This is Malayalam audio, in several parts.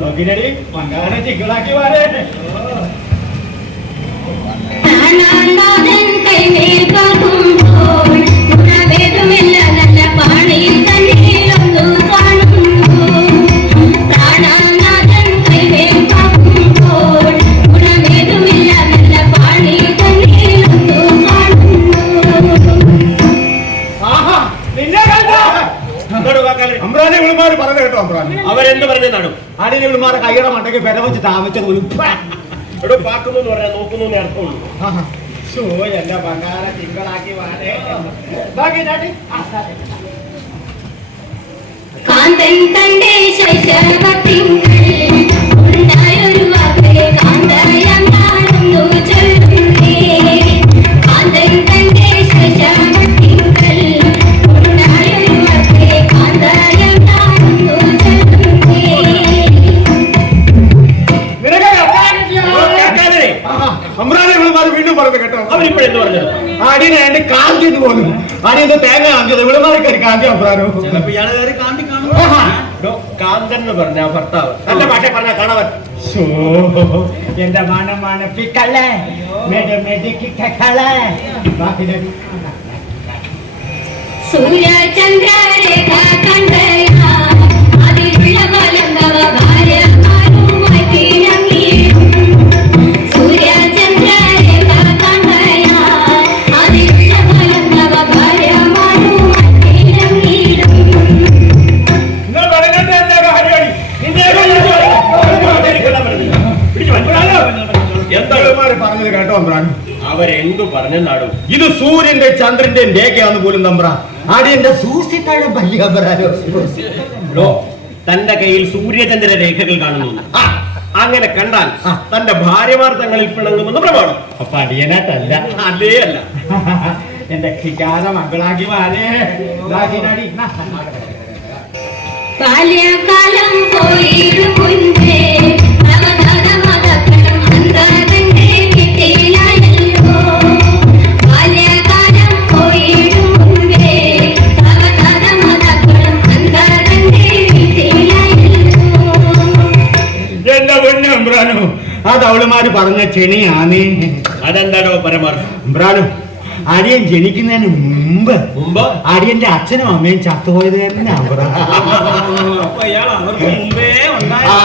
ભગીરડી મંગાવાને ચીકુ નાખી કઈ അമ്രാനെ പറഞ്ഞ കേട്ടോ അവരെന്ത് പറഞ്ഞു നടും വിളിമാരെ കൈയുടെ മണ്ടയ്ക്ക് പെര വെച്ച് താമസിച്ചത് പോലും എടോ പാക്കുന്നു പറയാ നോക്കുന്നു എന്ന് അർത്ഥമുള്ളൂ ഷോ എന്റെ ബംഗാര തിങ്കളാക്കി ബാക്കി ചാട്ടി. കാന്തൻ തന്റെ അവരിപ്പോഴെന്ത് പറഞ്ഞത്? ആടിനെ എന്റെ കാന്തിന്ന് പോലും. ആടിന്റെ തേങ്ങ കാന്തിയത്. വിളിമാർക്ക് ഒരു കാന്തി അമ്രാനോ ചിലപ്പോ ഇയാൾ കയറി കാന്തി കാണും എടോ, കാന്തൻ എന്ന് പറഞ്ഞ ഭർത്താവ്. നല്ല ഭാഷ പറഞ്ഞ കണവൻ. ഷോ എന്റെ മാനം മാനപ്പിക്കല്ലേ? മെടു മെഡിക്കല്ലേ ബാക്കി. സൂര്യചന്ദ്രരേഖ കണ്ടയാ ചന്ദ്രന്റെ രേഖയാന്ന് പോലും തമ്പ്ര. ആടിയന്റെ അമ്രാനോ എടോ, തന്റെ കയ്യിൽ സൂര്യചന്ദ്ര രേഖകൾ കാണുന്നു ആ, അങ്ങനെ കണ്ടാൽ ആ. തന്റെ ഭാര്യമാർ തങ്ങളിൽ പിണങ്ങുമെന്ന് പ്രമാണം. അപ്പൊ അടിയനായിട്ടല്ല. അതേ അല്ല എന്റെ ഖിക്കാത മകളാക്കി. ബാല്യകാലം പോയിടും മുൻപേ പൊന്നു അമ്പ്രാനു അത് അവളുമാര് പറഞ്ഞ ചെണിയാണ്. അതെന്താണോ പരമാർത്ഥം അരിയൻ അടിയൻ ജനിക്കുന്നതിന് മുമ്പ് മുമ്പ്? അടിയന്റെ അച്ഛനും അമ്മയും ചത്തുപോയത് തന്നെ അമ്പ്ര. ആ,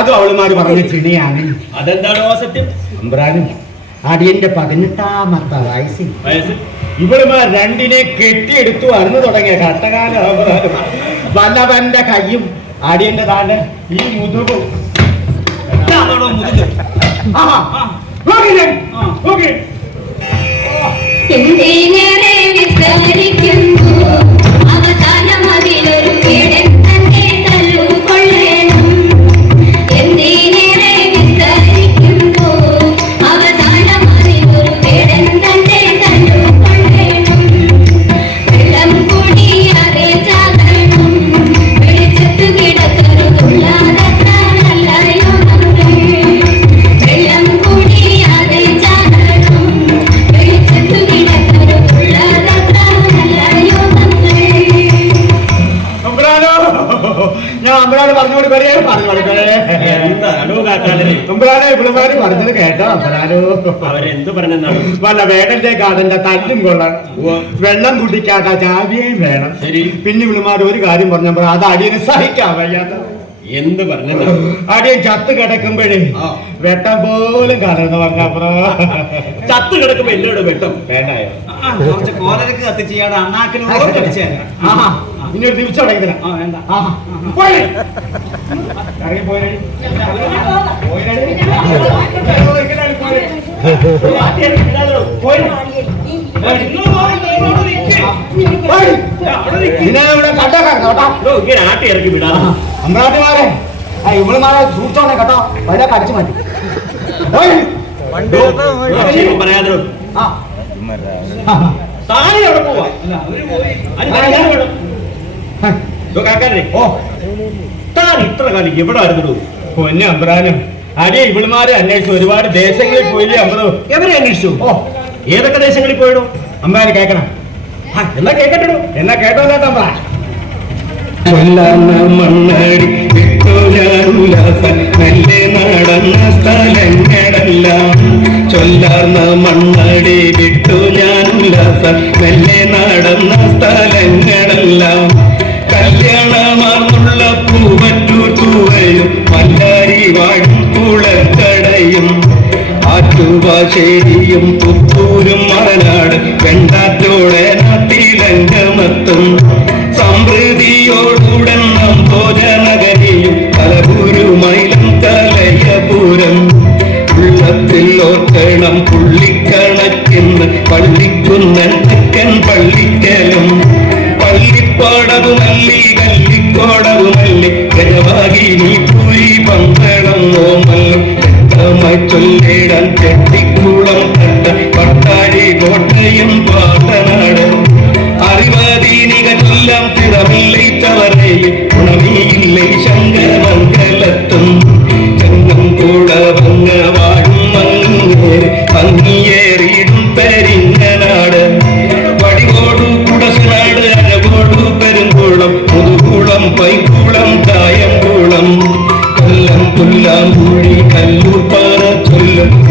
അതും അവളുമാര് പറഞ്ഞ ചിണിയാണ് അതെന്താണോ സത്യം? അമ്പ്രാനും അടിയന്റെ പതിനെട്ടാമത്തെ വയസ്സിൽ. വയസ്സ് ഇവളുമാർ രണ്ടിനെ കെട്ടിയെടുത്തു അറിഞ്ഞു തുടങ്ങിയ കട്ടകാലം അമ്പ്രാനും വല്ലവന്റെ കയ്യും അടിയന്റെ താണ്ട് ഈ മുതുകും. വിസ്തരിക്കുന്നു? ഞാൻ അമ്പലാട് പറഞ്ഞു കൊടുക്കണേ പറഞ്ഞു കൊടുക്കണേ എന്താണോ പിള്ളമാര് പറഞ്ഞത് കേട്ടോ അമ്പലാലോ അവരെന്ത് പറഞ്ഞെന്നാണ്? വല്ല വേടന്റെ കാടന്റെ തല്ലും കൊള്ളാൻ. വെള്ളം കുടിക്കാത്ത ചാവിയേയും വേണം. ശരി. പിന്നെ ഇവളുമാർ ഒരു കാര്യം പറഞ്ഞപ്പോ അത് അടിയന് സഹിക്കാൻ വയ്യാത്ത. എന്ത് പറഞ്ഞു അടിയൻ ചത്ത് കിടക്കുമ്പോഴേ വെട്ടം പോലും കാണുന്ന പറഞ്ഞപ്പോ ചത്ത് കിടക്കുമ്പോ എന്നോട് വെട്ടം? വേണ്ടായോ? കുറച്ച് കോലരക്ക് കത്തിച്ച് ഇയാളുടെ അണ്ണാക്കിനോട് കടിച്ചു ആഹാ ഇനി ഒരു ദിവസം തുടങ്ങിയതിനാ ആ വേണ്ട ഇറങ്ങി പോയി ആട്ടി ഇറക്കി വിടാം അമ്രാട്ടിമാരെ ആ ഇവളുമാരെ സൂക്ഷിച്ചോണേ കേട്ടോ വല്ല കടിച്ചു മാറ്റി പറയാതെ താഴെ അവിടെ പോവാ. താൻ ഇത്ര കാലം എവിടെ ആയിരുന്നു പൊന്നെ അമ്പ്രാനും. അടിയ ഇവിടുമാരെ അന്വേഷിച്ചു ഒരുപാട് ദേശങ്ങളിൽ പോയില്ലേ അമ്പ്രോ എവരെ അന്വേഷിച്ചു? ഓ. ഏതൊക്കെ ദേശങ്ങളിൽ പോയിടും? അമ്മാനെ കേക്കണം. എന്നാ കേക്കട്ടോ എന്നാ കേട്ടോ കേട്ടോ കൊല്ലാന്ന മണ്ണടി വിട്ടുലാസൻ മെല്ലെ നടന്ന സ്ഥലങ്ങളെല്ലാം ചൊല്ലാർന്ന മണ്ണടി വിട്ടു ഞാൻ ഉല്ലാസം മെല്ലെ നടന്ന സ്ഥലങ്ങളെല്ലാം കല്യാണമാർന്നുള്ള പൂവറ്റൂർ തൂവയും മല്ലാരി വാഴും കുളക്കടയും ആറ്റുവാശ്ശേരിയും പുത്തൂരും മറനാട് വെണ്ടാറ്റോടെ നാട്ടിലംഗമത്തും സമൃദ്ധിയോടുകൂടെ നാം ഓർക്കണം പുള്ളിക്കണക്കെന്ന് പള്ളിക്കുന്നൻ തെക്കൻ പള്ളിക്കലും. പള്ളിപ്പാടവുമല്ലി കല്ലിക്കോടവുമല്ലി ഗജവാഗിനി പൂരി പന്തളം ഓമല്ലും ചൊല്ലിടാൻ ചെട്ടിക്കുളം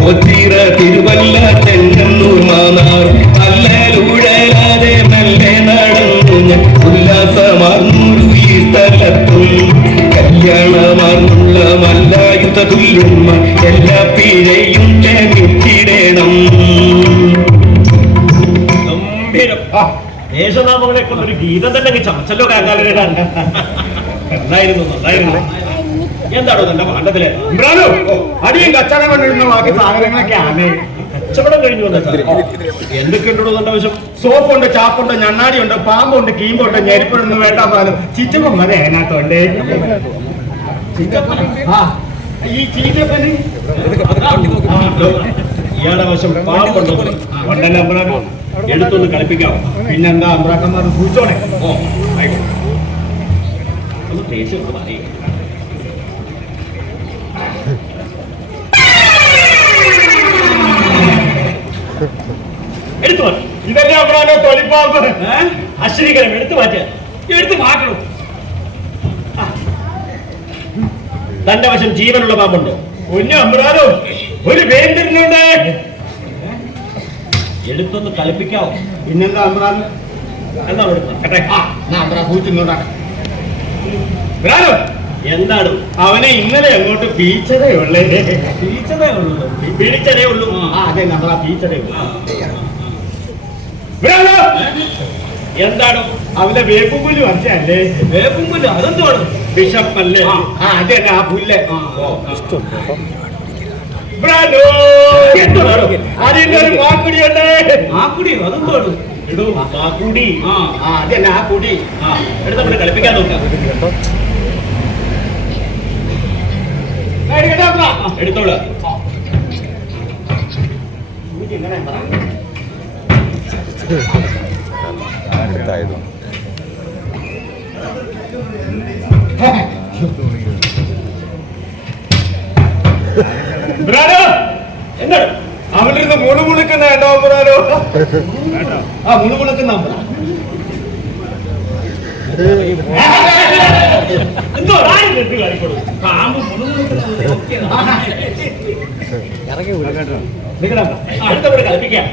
ഒത്തിര തിരുവല്ല ചെങ്ങന്നൂർ മാനാർ അല്ലൂഴലാതെ മെല്ലെ നടന്നു ഞാൻ. ഉല്ലാസമാർന്നൂരു ഈ സ്ഥലത്തും കല്യാണമാർന്നുള്ള മല്ലായുധ തുല്യമ്മ എല്ലാ പിഴയും ക്ഷമിച്ചിടണം ദേശനാമങ്ങളെ കൊണ്ടൊരു ഗീതം തന്നെ ചമച്ചല്ലോ കാക്കാലയുടെ നന്നായിരുന്നു നന്നായിരുന്നു എന്താണോ നിന്റെ അമ്പ്രാനു അടിയും കച്ചവടം കൊണ്ടിരുന്ന ബാക്കി സാധനങ്ങളൊക്കെ ആണ്. കച്ചവടം കഴിഞ്ഞു എന്തൊക്കെയുണ്ടോ നിന്റെ വശം സോപ്പുണ്ട് ചാപ്പുണ്ട് ഞണ്ണാടിയുണ്ട് പാമ്പുണ്ട് കീമ്പുണ്ട് ഞെരിപ്പുണ്ട് വേണ്ട പാലും ചിച്ചപ്പം വരെ അതിനകത്തുണ്ട്. ഈ ചീറ്റപ്പന് ഇയാളുടെ വശം പാമ്പുണ്ടോ? ഉണ്ടല്ലോ അമ്പ്രാനു എടുത്തൊന്ന് കളിപ്പിക്കാം. പിന്നെന്താ അമ്പ്രാക്കന്മാർ സൂചിച്ചോണേ ഓ ആയിക്കോട്ടെ. ഒന്ന് ടേസ്റ്റ് ഒന്ന് പറയും. എടുത്തു മാറ്റി. ഇതെല്ലാം അമ്പ്രാനോ തൊലിപ്പാമ്പ്. അശ്രീകരം എടുത്തു മാറ്റിയ എടുത്തു മാറ്റണം. തന്റെ വശം ജീവനുള്ള പാമ്പുണ്ട്? പൊന്നു അമ്പ്രാനോ ഒരു വേന്ദ്രനുണ്ട് എടുത്തൊന്ന് കളിപ്പിക്കാവോ പിന്നെന്താ അമ്പ്രാൻ എന്നാ ബ്രാനോ എന്താണ് അവനെ ഇന്നലെ അങ്ങോട്ട് പീച്ചതേ ഉള്ളേ. പീച്ചതേ ഉള്ളൂ. പിടിച്ചതേ ഉള്ളൂ. ആ അതെ നമ്മളാ പീച്ചതേ ഉള്ളൂ. എന്താണ്? അവന്റെ വേപ്പുപുല്ല് വരച്ചല്ലേ വേപ്പുമ്പില്ല അതെന്താണ് ബിഷപ്പല്ലേ ആ. അതെ ആ പുല്ല്. ആ കുടിയോ അതെന്തോട് എടോ കാക്കൂടി ആ ആ അതെ ആ കുടി. ആ എടുത്ത് നമ്മൾ കളിപ്പിക്കാൻ നോക്കാം. എടുക്കട്ടെ അമ്പ്രാ. എടുത്തോളൂ. ഇങ്ങനെ എന്താണ് അവനിരുന്ന് മുണുമുണുക്കുന്ന കേട്ടോ ബ്രാനോ. ആ മുണുമുണുക്കുന്ന നിക്കടാ. അടുത്ത കളിപ്പിക്കാം.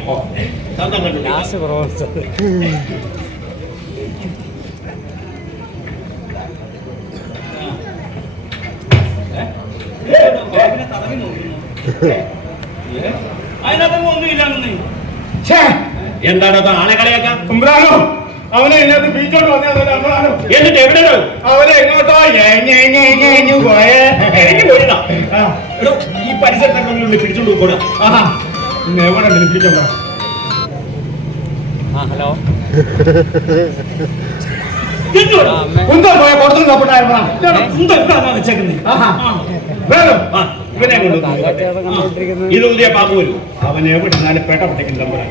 തടവി നോക്കുന്നു അതിനകത്തൊന്നും ഒന്നുമില്ലാന്ന് എന്താണ് അത് ആളെ കളിയാക്കാം? കുമ്പ്രാനോ അവനെ ഇതിനകത്ത് ബീച്ചോട്ട് വന്നതല്ല അമ്പ്രാനോ എന്നിട്ട് എവിടെയോ അവനെ എങ്ങോട്ടോ ഞെഞ്ഞു പോയേ. എനിക്ക് പോയിടാ ആ, ഈ പരിസരത്തൊക്കെ പിടിച്ചോണ്ട് പോകൂടാ ആഹാ. ഇന്ന് എവിടെ നിൽപ്പിക്കണ്ട കുന്തം പോയ കൊടുത്തു ഇവിടെ വെച്ചേക്കുന്നത് ആ ഇവനെ കൊണ്ട് ഇത് ഊതിയ പാമ്പ് വരും. അവനെ എവിടെ നാല് പേട്ട പട്ടിക്കും തമ്പുരാൻ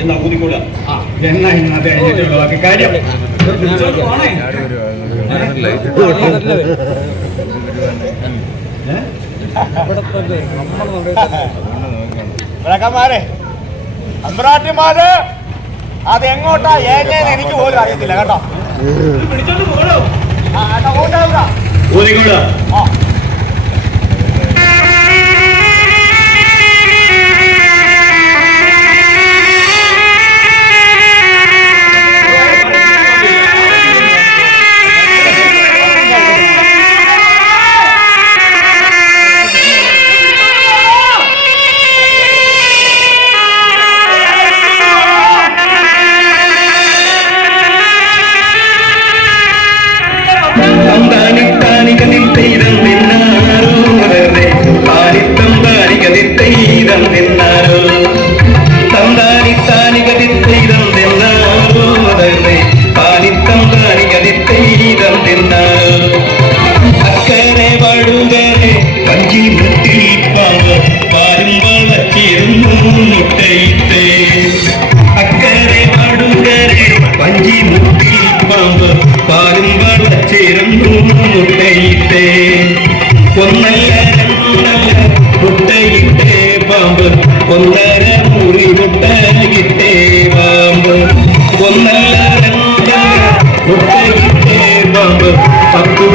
എന്നാ ഊതിക്കൂട ആ എന്നാ ഇന്നത്തെ ബാക്കി കാര്യം? വിളിച്ചോണ്ട് പോണേ. വിളക്കന്മാരെ അമ്പ്രാട്ടിമാര് അത് എങ്ങോട്ടാ? ഏകേന്ന് എനിക്ക് പോലും അറിയത്തില്ല കേട്ടോ. പിടിച്ചോണ്ട് പോകണോ ആ, കേട്ടോ പോട്ടെ தம்பானித்தானி கதில் தெய்தம் நின்னாரோ. தானி தம்பானி கதில் தெய்தம் நின்னாரோ. தம்பானி தானி கதில் தெய்தம் நின்னாரோ தானி தம்பானி கதில் தெய்தம் நின்னாரோ அக்கறை வாழுங்கரே கஞ்சி முட்டிப்பாங்க பாருங்கள் வச்சிருந்தும் திரும்பும் முட்டையிட்டே பொன்னல்ல நல்ல முட்டையிட்டே பாம்பு. பொன்னர முறி முட்டையிட்டே பாம்பு பொன்னல்ல நல்ல முட்டையிட்டே பாம்பு. பத்து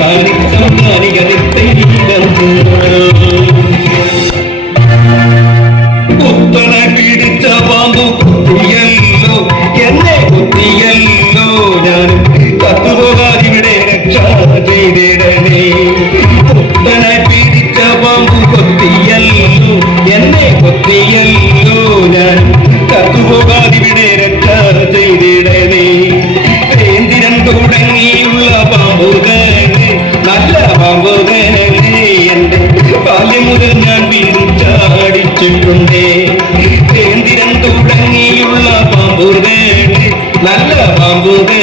காரி சமகாரி அதிர் വീടിച്ചാടിച്ചിട്ടുണ്ടേ വേന്തിരം തുടങ്ങിയുള്ള പാമ്പുകളെ നല്ല പാമ്പുകളെ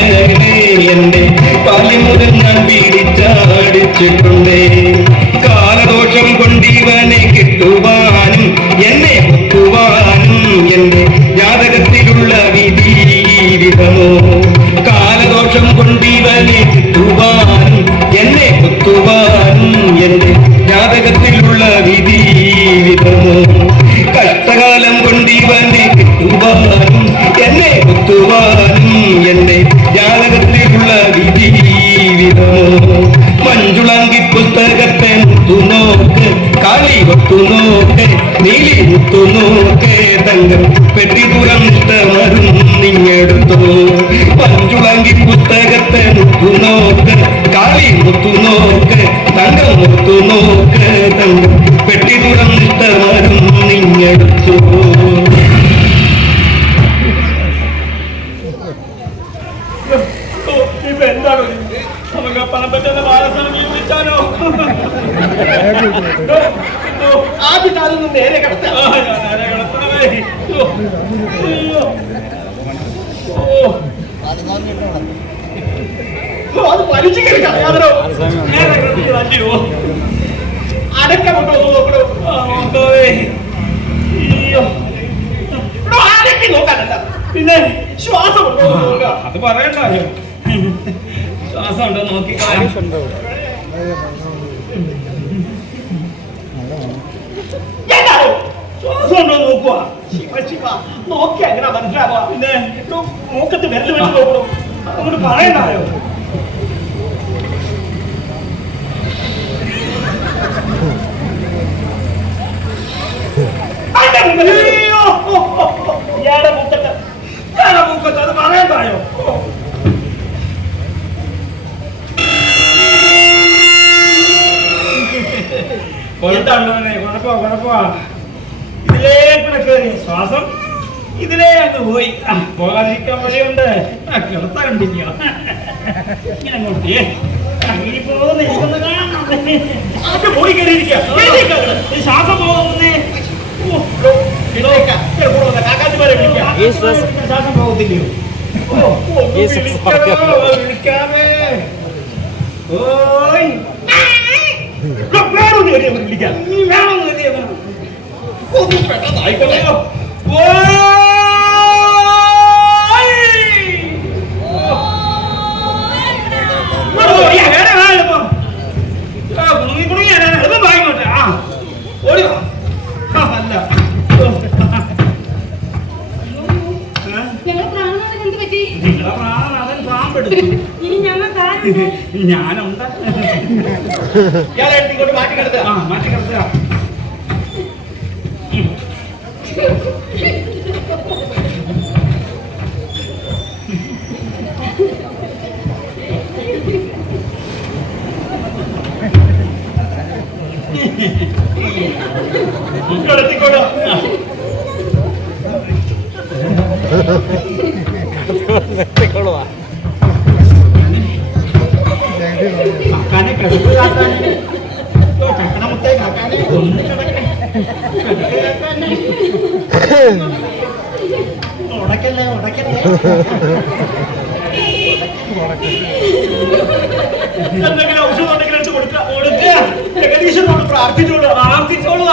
എന്റെ ബാല്യം മുതൽ ഞാൻ വീടിച്ചാടിച്ചിട്ടുണ്ട് കാലദോഷം കൊണ്ടിവനെ കിട്ടുവാനും എന്നെ ഒത്തുവാനും എന്റെ ജാതകത്തിലുള്ള വിധി വിധമോ? മഞ്ജുളാങ്കി പുസ്തകത്തെ മുത്തുനോക്ക് കാളി ഒത്തുനോക്ക് നീലി മുത്തുനോക്ക് തങ്കം പെട്ടി തുറന്നിട്ടവരും നിങ്ങെടുത്തോ മഞ്ജുളാങ്കി പുസ്തകത്തെ മുത്തുനോക്ക് കാളി മുത്തുനോക്ക് തങ്കം മുത്തുനോക്ക് തങ്കം പെട്ടി തുറന്നിട്ടവരും നിങ്ങെടുത്തോ പിന്നെ എന്ന് നോക്കുക അത് പറയണ്ടായോ ശ്വാസം ഉണ്ടോ എന്താണോ? ശ്വാസം ഉണ്ടോ നോക്കുക ശിവ ശിവ. നോക്കി അങ്ങനെ മനസ്സിലാവുക പിന്നെ മൂക്കത്ത് വിരൽ വെച്ച് നോക്കണം. അങ്ങോട്ട് പറയണ്ടായോ അതിന്റെ മുമ്പിൽ അയ്യോ. ഇയാളുടെ മൂക്കത്ത് മൂക്കത്ത് അത് പറയണ്ടായോ എന്താണ്ടോനെ കുഴപ്പ കുഴപ്പ ഇതിലേ കൂടെ കയറി. ശ്വാസം ഇതിലേ അങ്ങ് പോയി. പോകാതിരിക്കാൻ വഴിയുണ്ട്. ആ, കിടത്താൻ കണ്ടില്ല ഇങ്ങനെ അങ്ങോട്ട് ഏ. ആ, ഇനിയിപ്പോ കാണാം. പോയി കയറിയിരിക്കുക. ശ്വാസം പോകുന്നേ Isso é só o bilhão. Isso é só o bilhão. Oi! Kau baru dia dia berlian. Kau baru dia baru. Kau tu pernah tak. Oi! പറ്റി? നിങ്ങളെ അവൻ പാമ്പെടുത്തു ഇനി ഞങ്ങൾക്ക് ആരുണ്ട്? ഞാനുണ്ട്. ഇയാളെ എടുത്ത് ഇങ്ങോട്ട് മാറ്റി കിടത്തുക ആ മാറ്റി കിടത്തുക കിടത്തിക്കോളൂ കാക്കാനെ കാക്കാനെ. ഉടക്കല്ലേ ഉടക്കല്ലേ എന്തെങ്കിലും ഔഷധം ഉണ്ടെങ്കിൽ എടുത്ത് കൊടുക്കുക. കൊടുക്കുക. ജഗദീശനോട് പ്രാർത്ഥിച്ചോളൂ. പ്രാർത്ഥിച്ചോളുക